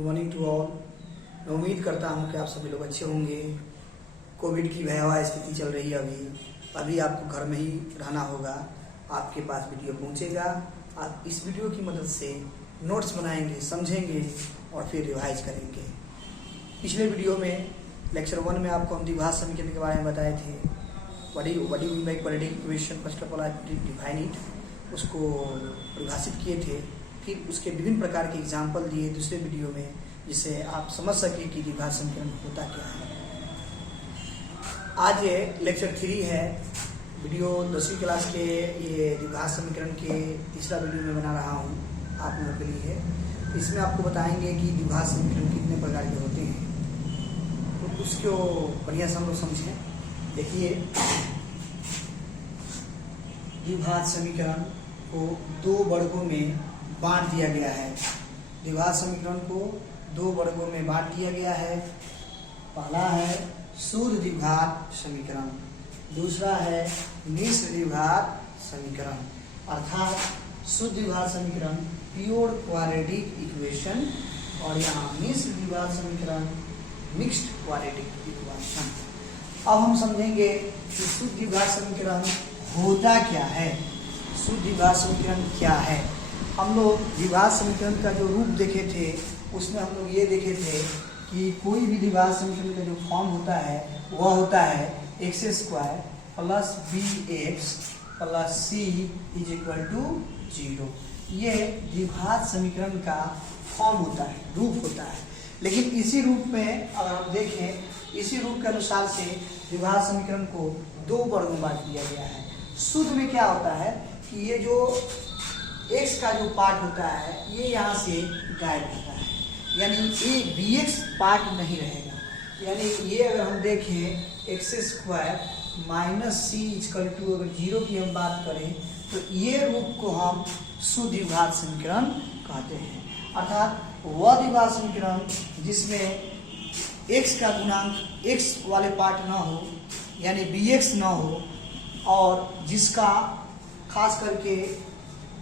Good morning to all. मैं उम्मीद करता हूँ कि आप सभी लोग अच्छे होंगे। कोविड की भयावह स्थिति चल रही है अभी आपको घर में ही रहना होगा। आपके पास वीडियो पहुँचेगा, आप इस वीडियो की मदद से नोट्स बनाएंगे, समझेंगे और फिर रिवाइज करेंगे। पिछले वीडियो में लेक्चर 1 में आपको हम द्विघात समीकरण के बारे में बताए थे। What do mean by quadratic equation, first of all I define it, उसको परिभाषित किए थे। फिर उसके विभिन्न प्रकार के एग्जाम्पल दिए दूसरे वीडियो में, जिससे आप समझ सके कि द्विघात समीकरण होता क्या है। आज ये लेक्चर 3 है। वीडियो 10वीं क्लास के ये द्विघात समीकरण के तीसरा वीडियो में बना रहा हूँ आप लोगों के लिए। इसमें आपको बताएंगे कि द्विघात समीकरण कितने प्रकार के होते हैं, तो उसको बढ़िया से हम लोग समझें। देखिए, द्विघात समीकरण को 2 वर्गों में बांट दिया गया है। द्विघात समीकरण को 2 वर्गों में बांट दिया गया है। पहला है शुद्ध द्विघात समीकरण, दूसरा है मिश्र द्विघात समीकरण। अर्थात शुद्ध द्विघात समीकरण प्योर क्वाड्रेटिक इक्वेशन और यहाँ मिश्र द्विघात समीकरण मिक्स्ड क्वाड्रेटिक इक्वेशन। अब हम समझेंगे कि शुद्ध द्विघात समीकरण होता क्या है, शुद्ध द्विघात समीकरण क्या है। हम लोग द्विघात समीकरण का जो रूप देखे थे, उसमें हम लोग ये देखे थे कि कोई भी द्विघात समीकरण का जो फॉर्म होता है वह होता है x² plus bx plus c is equal to 0। ये द्विघात समीकरण का फॉर्म होता है, रूप होता है। लेकिन इसी रूप में अगर हम देखें, इसी रूप के अनुसार से द्विघात समीकरण को 2 वर्गों में बांट दिया गया है। शुद्ध में क्या होता है कि ये जो x का जो पार्ट होता है ये यहाँ से गायब होता है, यानी ये bx पार्ट नहीं रहेगा। यानी ये अगर हम देखें x² minus c equal to, अगर 0 की हम बात करें तो ये रूप को हम शुद्ध द्विघात समीकरण कहते हैं। अर्थात वह द्विघात समीकरण जिसमें x का गुणांक x वाले पार्ट ना हो, यानी bx ना हो, और जिसका खास करके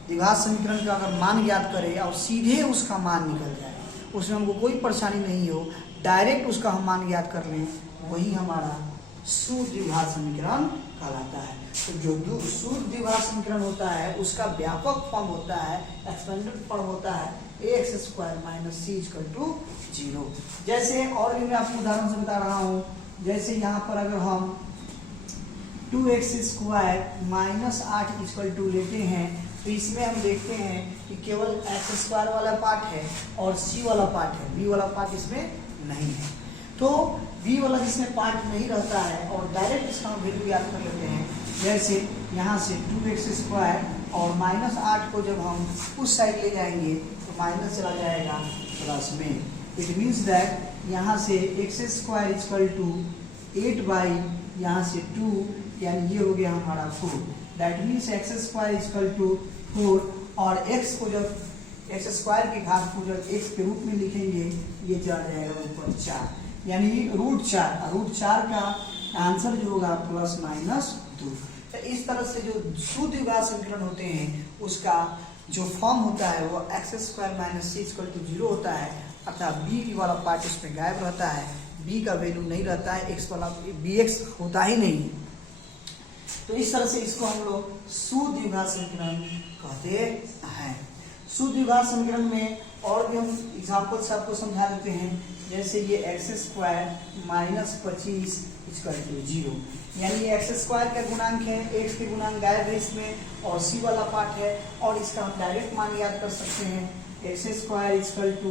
द्विघात समीकरण का अगर मान ज्ञात करें और सीधे उसका मान निकल जाए, उसमें हमको कोई परेशानी नहीं हो, डायरेक्ट उसका हम मान ज्ञात कर लें, वही हमारा शुद्ध द्विघात समीकरण कहलाता है। तो जो शुद्ध द्विघात समीकरण होता है उसका व्यापक फॉर्म होता है, एक्सपेंडेड फॉर्म होता है ax² minus c equal to 0। जैसे और भी मैं आपको उदाहरण से बता रहा हूँ। जैसे यहाँ पर अगर हम 2x² माइनस 8 इक्वल टू लेते हैं, तो इसमें हम देखते हैं कि केवल x² वाला पार्ट है और c वाला पार्ट है, b वाला पार्ट इसमें नहीं है। तो b वाला जिसमें पार्ट नहीं रहता है और डायरेक्ट इसका हम वैल्यू याद कर लेते हैं। जैसे यहाँ से 2x² और माइनस 8 को जब हम उस साइड ले जाएंगे तो माइनस चला जाएगा प्लस में। इट मीन्स दैट यहाँ से x² इक्वल टू 8 यहाँ से 2, यानी ये हो गया हमारा 4। That means x² equal to 4, और x को जब x² की घात को जब x के रूप में लिखेंगे ये चला जाएगा ऊपर 4, यानी √4 का आंसर जो होगा प्लस माइनस 2। तो इस तरह से जो शुद्ध द्विघात समीकरण होते हैं उसका जो फॉर्म होता है वो x² minus c equal to 0 होता है। अर्थात b वाला पार्ट उसमें गायब रहता है, b का वैल्यू नहीं रहता है, x वाला bx होता ही नहीं। तो इस तरह से इसको हम लोग शुद्ध द्विघात समीकरण कहते हैं। शुद्ध द्विघात समीकरण में और भी हम एग्जाम्पल से आपको समझा देते हैं। जैसे ये x² माइनस 25 इक्वल टू 0, यानी ये x² का गुणांक है, x के गुणांक गायब है इसमें और c वाला पार्ट है, और इसका हम डायरेक्ट मान याद कर सकते हैं। x² इक्वल टू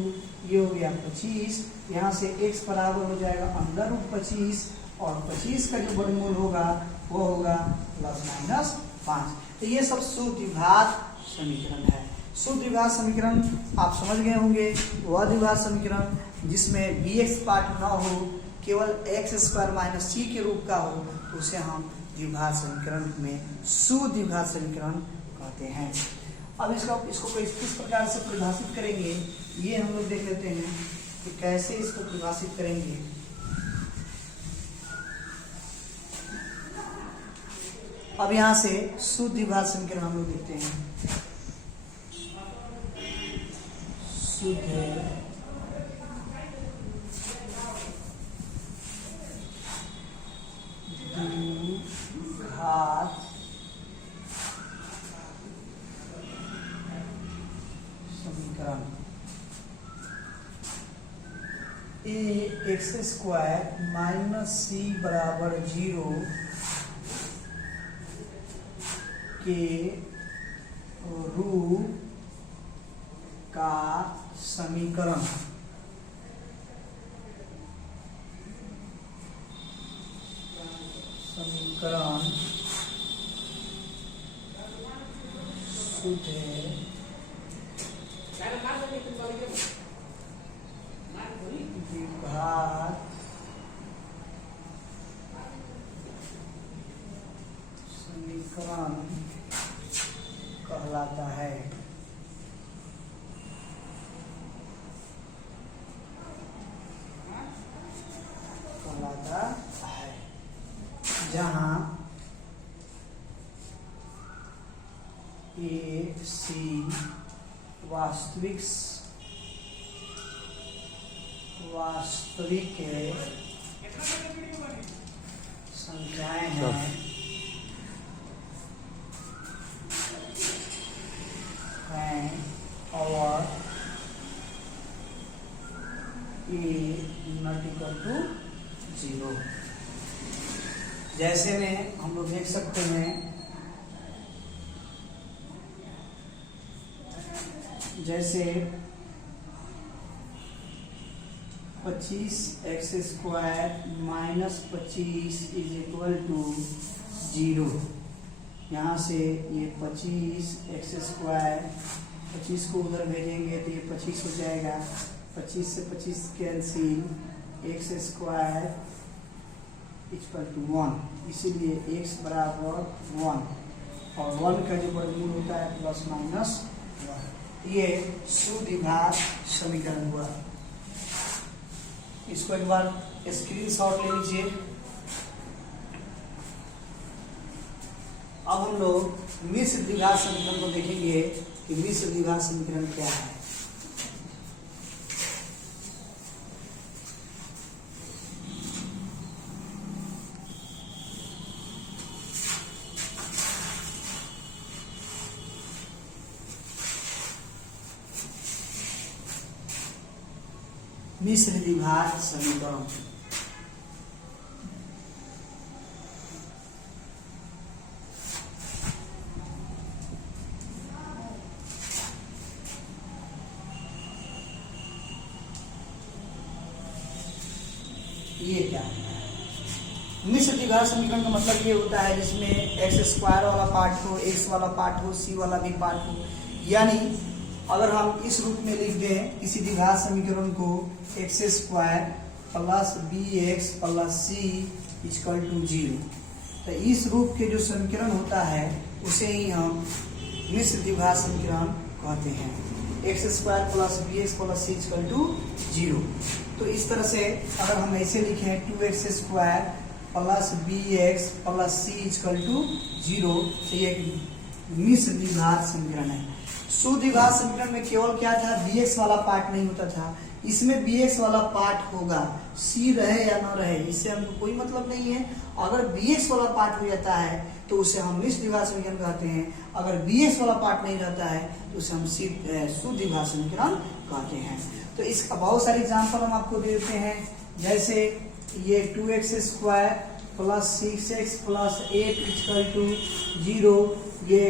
ये हो गया 25, यहाँ से x बराबर हो जाएगा अंडर रूट 25, और 25 का जो वर्गमूल होगा वो होगा प्लस माइनस 5। तो ये सब शुद्ध द्विघात समीकरण है। शुद्ध द्विघात समीकरण आप समझ गए होंगे, वह द्विघात समीकरण जिसमें bx पार्ट ना हो, केवल x² माइनस c के रूप का हो, तो उसे हम द्विघात समीकरण में शुद्ध द्विघात समीकरण कहते हैं। अब इसको किस प्रकार से परिभाषित करेंगे ये हम लोग देख लेते हैं कि कैसे इसको परिभाषित करेंगे। अब यहाँ से शुद्ध द्विघात समीकरण हम लोग देखते हैं। शुद्ध ए एक्स स्क्वायर माइनस सी बराबर 0 के रूप का समीकरण शुद्ध द्विघात समीकरण कहलाता है। जहाँ ए सी वास्तविक संख्याएं हैं और ए नॉट इक्वल टू 0। जैसे में हम लोग देख सकते हैं, जैसे 25 x square minus 25 is equal to 0। यहाँ से ये 25 एक्स स्क्वायर 25 को उधर भेजेंगे तो ये 25 हो जाएगा। 25 से 25 cancel, x square equal to 1, इसीलिए x बराबर 1 और 1 का जो वर्गमूल होता है प्लस माइनस 1। ये सुद्विघात समीकरण हुआ। इसको एक बार स्क्रीनशॉट ले लीजिए। अब हम लोग मिश्र द्विघात समीकरण को देखेंगे कि मिश्र द्विघात समीकरण क्या है। मिश्र द्विघात समीकरण ये क्या है? मिश्र द्विघात समीकरण का मतलब ये होता है जिसमें एक्स स्क्वायर वाला पार्ट हो, एक्स वाला पार्ट हो, सी वाला भी पार्ट हो। यानी अगर हम इस रूप में लिख दें किसी द्विघात समीकरण को, x square plus B x plus C equal to 0, तो इस रूप के जो समीकरण होता है उसे ही हम मिश्र द्विघात समीकरण कहते हैं। X square plus B x plus C equal to 0। तो इस तरह से अगर हम ऐसे लिखें 2x square plus B x plus C equal to 0, तो ये मिश्र द्विघात समीकरण है। सुद्विघात समीकरण में केवल क्या था, bx वाला पार्ट नहीं होता था। इसमें bx वाला पार्ट होगा, c रहे या ना रहे इससे हमको कोई मतलब नहीं है। अगर bx वाला पार्ट हो जाता है तो उसे हम मिश्र द्विघात समीकरण कहते हैं। अगर bx वाला पार्ट नहीं रहता है तो उसे हम सुद्विघात समीकरण कहते हैं। तो इसका बहुत सारे एग्जाम्पल हम आपको दे देते हैं। जैसे ये 2x square plus 6x plus 8 equal to 0, ये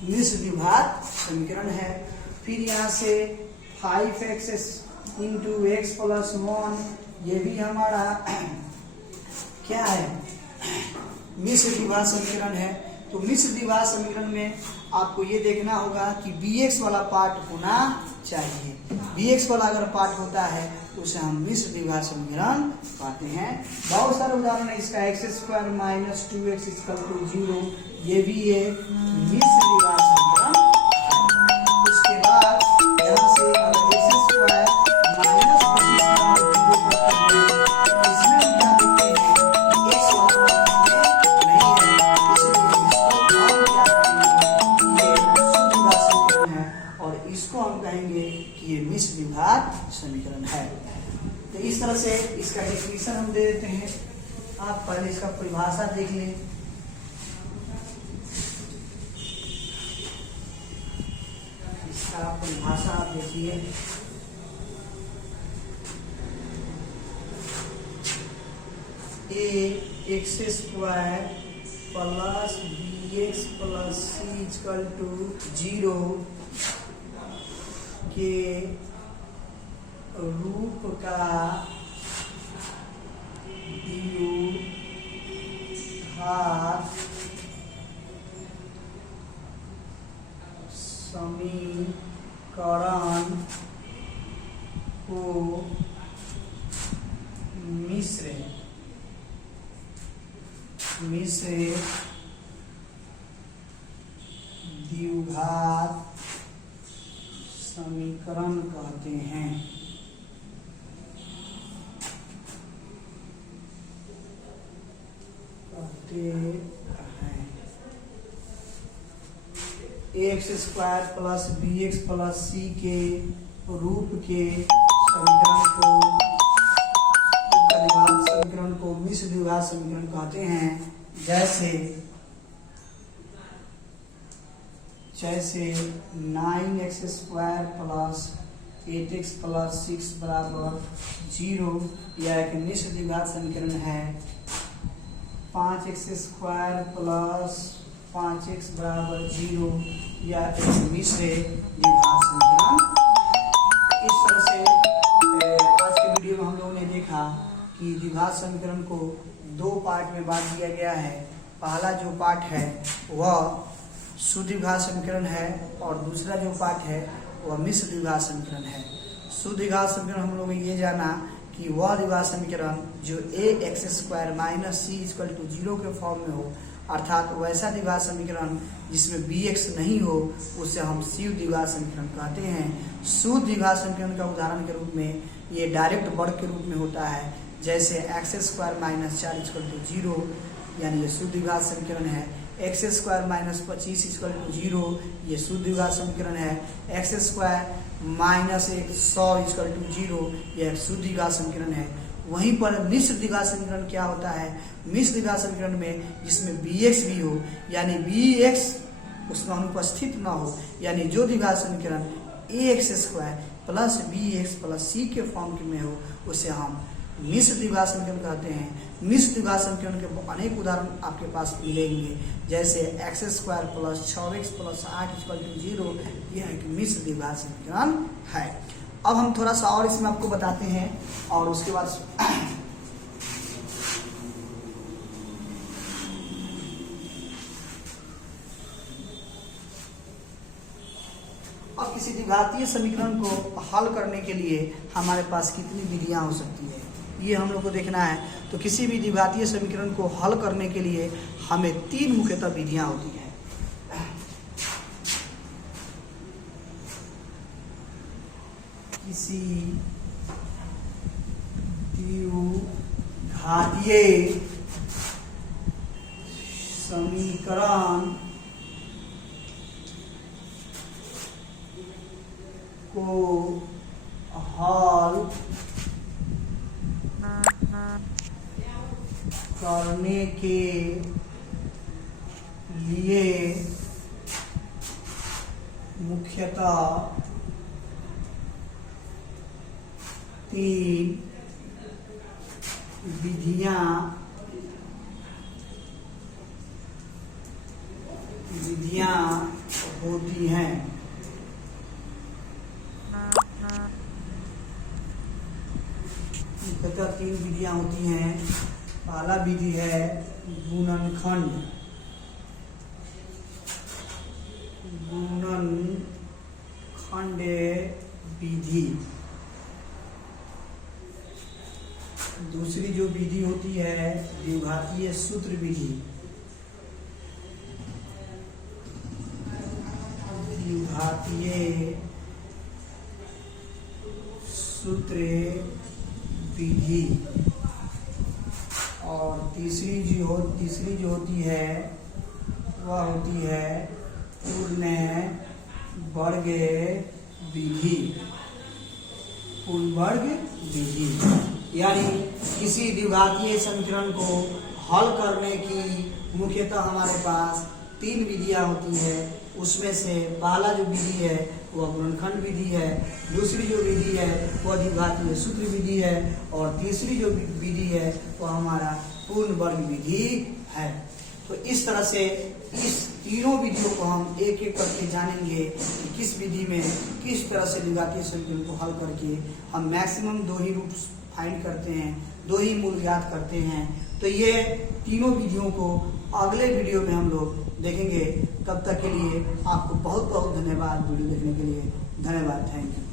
मिश्र द्विघात समीकरण है। फिर यहाँ से 5x इंटू एक्स प्लस 1, ये भी हमारा क्या है, मिश्र द्विघात समीकरण है। तो मिश्र द्विघात समीकरण में आपको ये देखना होगा कि bx वाला पार्ट होना चाहिए। bx वाला अगर पार्ट होता है तो उसे हम मिश्र द्विघात समीकरण कहते हैं। बहुत सारे उदाहरण है इसका, x square minus 2x equal to 0, ये भी एक मिश्र द्विघात समीकरण। उसके बाद यहाँ से अगर एक्स स्क्वायर माइनस 25 इसमें हम क्या देखते हैं, एक्स वाला पार्ट नहीं है, इसलिए और इसको हम कहेंगे कि ये मिश्र द्विघात समीकरण है। तो इस तरह से इसका डेफिनेशन हम दे देते हैं। आप पहले इसका परिभाषा देख लें। इसका परिभाषा आप देखिए, A X square plus B x plus C equal to 0 के रूप का द्विघात समीकरण को मिश्र द्विघात समीकरण कहते हैं। X square plus B x plus C के रूप के समीकरण को मिश्र द्विघात समीकरण कहते हैं। जैसे 9x square plus 8x plus 6 बराबर 0 यह एक मिश्र द्विघात समीकरण है। 5x स्क्वायर प्लस 5x बराबर 0 या एक मिश्र द्विघात समीकरण। इस तरह से आज के वीडियो में हम लोगों ने देखा कि द्विघात समीकरण को दो पार्ट में बांट दिया गया है। पहला जो पार्ट है वह शुद्ध द्विघात समीकरण है और दूसरा जो पार्ट है वह मिश्र द्विघात समीकरण है। शुद्ध द्विघात समीकरण हम लोगों ने ये जाना कि वह द्विघात समीकरण जो A X square minus C equal to 0 के फॉर्म में हो, अर्थात वैसा द्विघात समीकरण जिसमें बी एक्स नहीं हो उसे हम शुद्ध द्विघात समीकरण कहते हैं। शुद्ध द्विघात समीकरण का उदाहरण के रूप में ये डायरेक्ट वर्ग के रूप में होता है। जैसे x square minus 4 equal to 0 यानी ये शुद्ध द्विघात समीकरण है। X square minus 25 equal to 0 ये शुद्ध द्विघात समीकरण है। X square minus 100 equal to 0 यह शुद्ध द्विघात समीकरण है। वहीं पर मिश्र द्विघात समीकरण क्या होता है? मिश्र द्विघात समीकरण में जिसमें बी एक्स भी हो यानी बी एक्स उसमें अनुपस्थित न हो, यानी जो द्विघात समीकरण A X square plus B x plus C के फॉर्म में हो उसे हम मिश्र द्विघात समीकरण कहते हैं। मिश्र द्विघात समीकरण के अनेक उदाहरण आपके पास मिलेंगे। जैसे x square plus 6x plus 8 equal to 0 यह एक मिश्र द्विघात समीकरण है। अब हम थोड़ा सा और इसमें आपको बताते हैं और उसके बाद अब किसी द्विघातीय समीकरण को हल करने के लिए हमारे पास कितनी विधियां हो सकती है ये हम लोग को देखना है। तो किसी भी द्विघातीय समीकरण को हल करने के लिए हमें 3 मुख्यतः विधियां होती हैं। किसी द्विघातीय समीकरण को हल करने के लिए मुख्यतः 3 विधियां होती हैं। मुख्यतः 3 विधियां होती हैं। पहला विधि है गुणनखंड विधि। दूसरी जो विधि होती है द्विघातीय सूत्र विधि। द्विघातीय सूत्र विधि। और तीसरी जो होती है वह होती है पूर्णवर्ग विधि। पूर्णवर्ग विधि यानी किसी द्विघातीय समीकरण को हल करने की मुख्यतः हमारे पास 3 विधियां होती है। उसमें से पहला जो विधि है वह गुणनखंड विधि है, दूसरी जो विधि है वह द्विघातीय सूत्र विधि है और तीसरी जो विधि है वह हमारा पूर्ण वर्ग विधि है। तो इस तरह से इस तीनों विधियों को हम एक एक करके जानेंगे कि किस विधि में किस तरह से द्विघातीय समीकरण को हल करके हम मैक्सिमम 2 ही रूट्स फाइंड करते हैं, 2 ही मूल ज्ञात करते हैं। तो ये तीनों विधियों को अगले वीडियो में हम लोग देखेंगे। तब तक के लिए आपको बहुत बहुत धन्यवाद वीडियो देखने के लिए। धन्यवाद, थैंक यू।